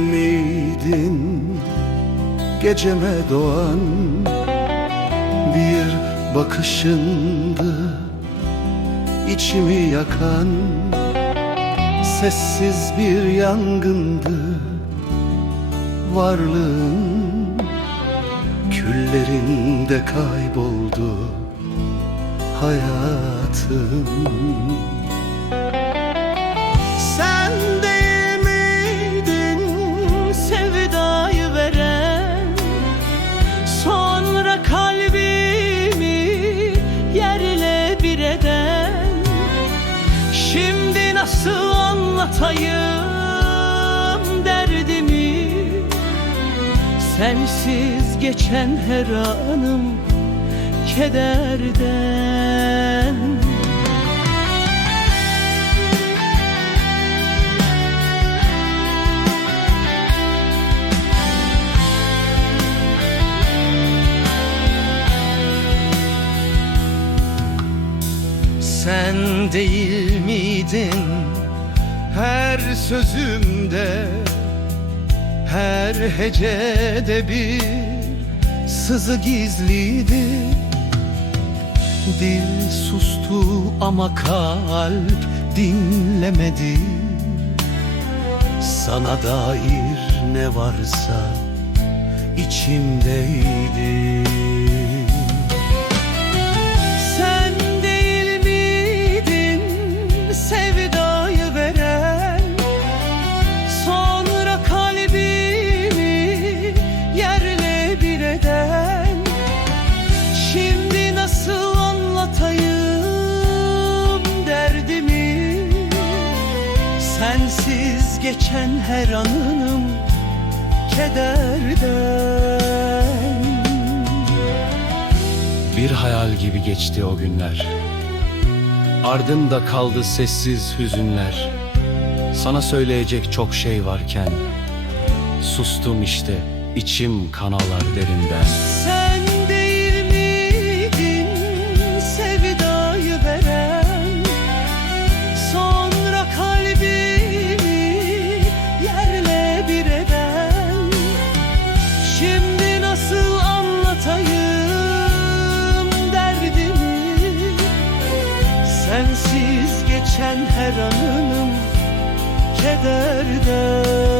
miydin? Geceme doğan bir bakışındı. İçimi yakan sessiz bir yangındı. Varlığın küllerinde kayboldu hayatım. Sen anlatayım derdimi. Sensiz geçen her anım kederden. Sen değil miydin her sözümde Her hecede bir sızı gizliydi. Dil sustu ama kalp dinlemedi. Sana dair ne varsa içimdeydi geçen her anım kederden. Bir hayal gibi geçti o günler. Ardımda kaldı sessiz hüzünler. Sana söyleyecek çok şey varken Sustum işte içim kanalar derinden. Sen her anım kederden